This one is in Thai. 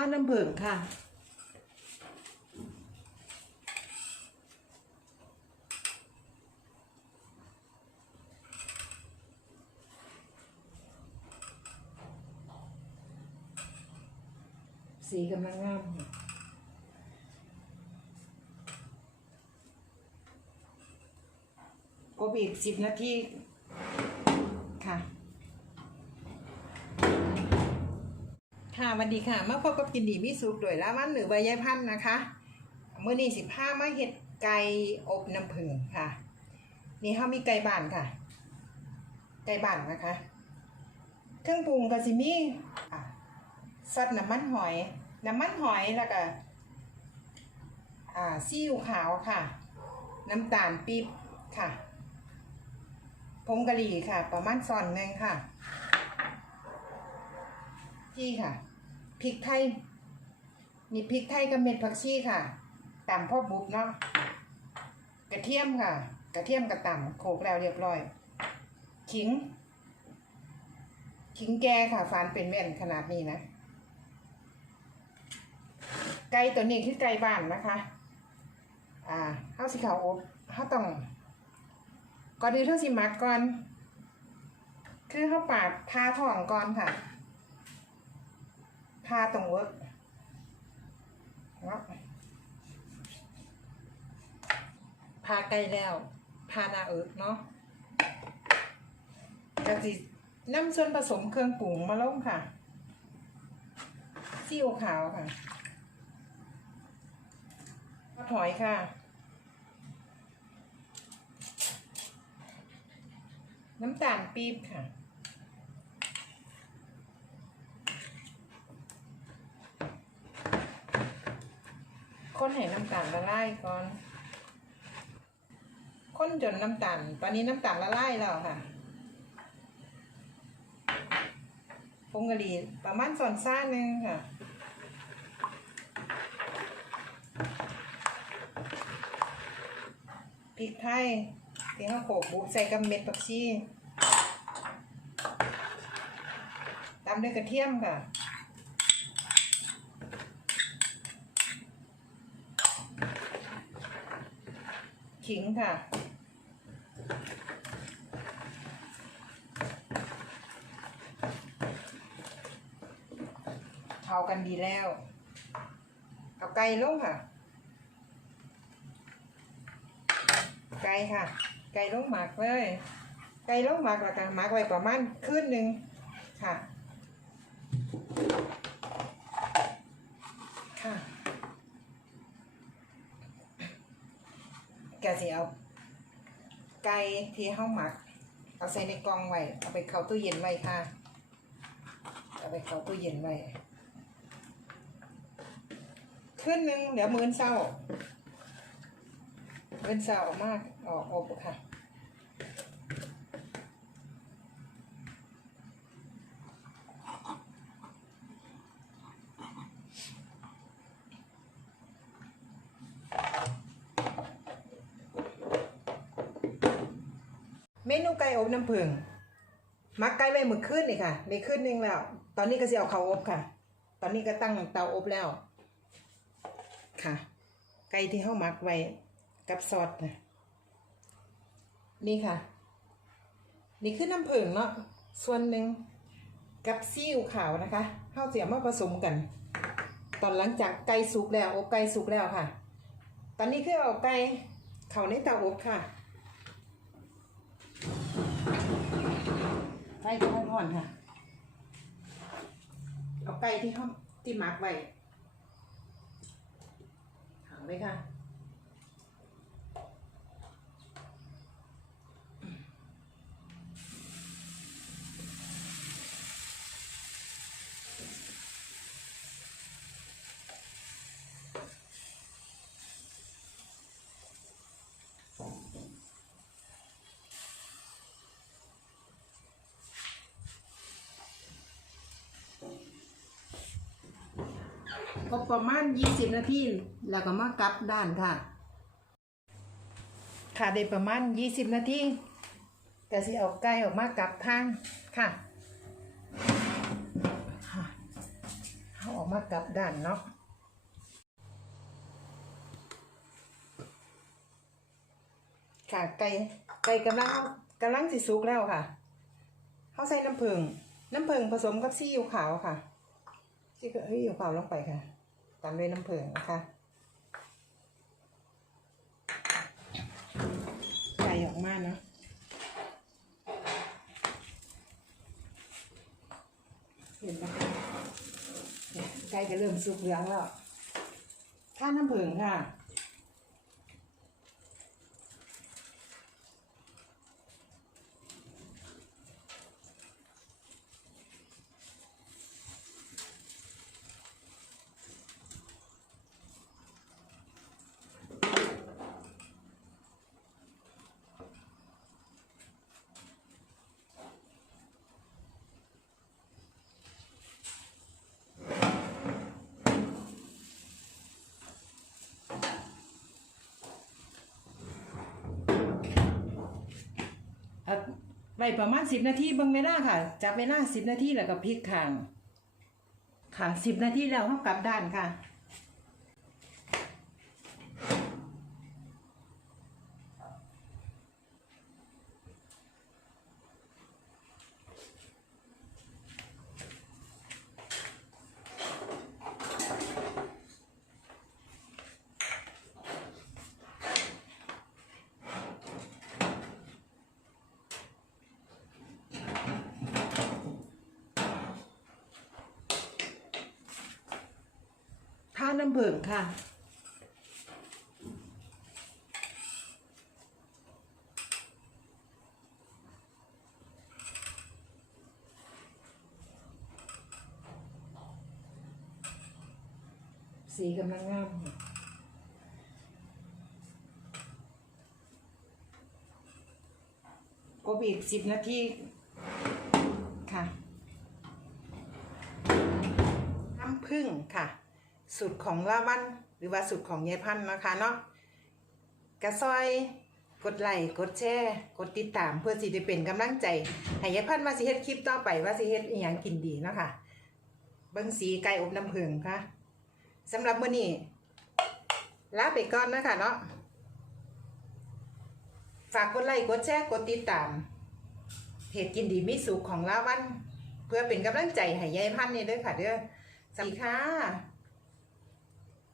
ผ้าน้ำผึ้งค่ะ สีกำลังงามค่ะกบอีกสิบนาทีค่ะ ค่ะวัสดีค่ะมาพบกับกินดีมิสุกโดยละวันหรือใบยายพันธุ์นะคะเมื่อนี้สิบห้ามาเห็ดไก่อบน้ำผึ้งค่ะ นี่เขามีไก่บานค่ะ ไก่บานนะคะ เครื่องปรุงกะซิมี่ซอสน้ำมันหอย น้ำมันหอยแล้วก็ซีอิ๊วขาวค่ะ น้ำตาลปี๊บค่ะผงกะหรี่ค่ะ ประมาณซอนหนึ่งค่ะ ที่ค่ะ พริกไทยมีพริกไทยกับเม็ดผักชีค่ะตำพ่อบุบเนาะกระเทียมค่ะ กระเทียมกระตำโขลกแล้วเรียบร้อย ขิง ขิงแก่ค่ะฟานเป็นแว่นขนาดนี้นะ ไก่ตัวนี้คือไก่บ้านนะคะ อ่าข้าวสีขาวอบข้าวต้องก่อนอื่นเท่าสิมักก่อน คือข้าวปาดพาท้องก่อนค่ะ พาตรงเวิร์กเนาะพาไกลแล้วพาหนาเอิกเนาะกะสิน้ำส่วนผสมเครื่องปรุงมาลงค่ะซีอิ๊วขาวค่ะหอยค่ะน้ำตาลปี๊บค่ะ คนให้น้ำตาลละลายก่อนคนจนน้ำตาล ตอนนี้น้ำตาลละลายแล้วค่ะผงกะหรี่ประมาณส่วนซ่าหนึ่งค่ะ พริกไทยที่ข้าโขกบุกใส่กับเม็ดผักชีตามด้วยกระเทียมค่ะ ขิงค่ะ เข้ากันดีแล้ว เอาไก่ลงค่ะ ไก่ค่ะ ไก่ลงหมักเลย ไก่ลงหมักล้วกันหมักไว้ประมาณคืนหนึ่งค่ะ ค่ะ กสิเอาไก่ที่เฮาหมัก เอาใส่ในกล่องไว้ เอาไปเข้าตู้เย็นไว้ค่ะ เอาไปเข้าตู้เย็นไว้ขึ้นหนึ่งเดี๋ยวมื้อเช้ามื้อเช้าออกมากออกอบค่ะ เมนูไก่อบน้ำผึ้งมักไก่ไว้มือขึ้นนี่ค่ะในขึ้นนึงแล้ว ตอนนี้ก็จะเอาเขาอบค่ะ ตอนนี้ก็ตั้งเตาอบแล้ว ค่ะ ไก่ที่เขามักไว้กับซอสนะนี่ค่ะ นี่คือน้ำผึ้งเนาะส่วนหนึ่งกับซีอิ๊วขาวนะคะข้าวเสียมาผสมกัน ตอนหลังจากไก่สุกแล้วอบไก่สุกแล้วค่ะ ตอนนี้คือเอาไก่เข้าในเตาอบค่ะ ก่ที่ห่อนๆค่ะ เอาไก่ที่ห้องที่หมักไว้ถังไว้ค่ะ ก็ประมาณยี่สิบนาที แล้วก็มากลับด้านค่ะ ค่ะได้ประมาณยี่สิบนาทีก็สิเอาไก่ออกมากลับทางค่ะค่ะเอาออกมากลับด้านเนาะค่ะไก่ไก่กำลังกำลังสิสุกแล้วค่ะเขาใส่น้ำผึ้งน้ำผึ้งผสมกับซีอิ๊วขาวค่ะซีอิ๊วขาวลงไปค่ะ ตามด้วยน้ำผึ้งนะคะไก่ออกมาเนาะเห็นไหมใกล้จะเริ่มสุกเหลืองแล้วข้าน้ำผึ้งค่ะ เอา ไว้ประมาณสิบนาทีเบิ่งเวลาค่ะ จับเวลาสิบนาทีแล้วก็พลิกข้างค่ะสิบนาทีแล้วเขากลับด้านค่ะ น้ำผึ้งค่ะ สีกำลังงามค่ะกบอีกสิบนาทีค่ะน้ำผึ้งค่ะ สูตรของลาวันหรือว่าสูตรของยายพันธ์นะคะเนาะกระซอยกดไลค์กดแชร์กดติดตามเพื่อสิได้เป็นกำลังใจให้ยายพันธ์ว่าสิเฮ็ดคลิปต่อไปว่าสิเฮ็ดอีหยังกินดีเนาะค่ะเบิ่งสีไก่อบน้ำผึ้งค่ะสำหรับมื้อนี้ลาไปก่อนนะคะเนาะฝากกดไลค์กดแชร์กดติดตามเพจกินดีมีสุขของลาวัน เพื่อเป็นกำลังใจให้ยายพันธ์นี่เด้อค่ะเด้อสวัสดีค่ะ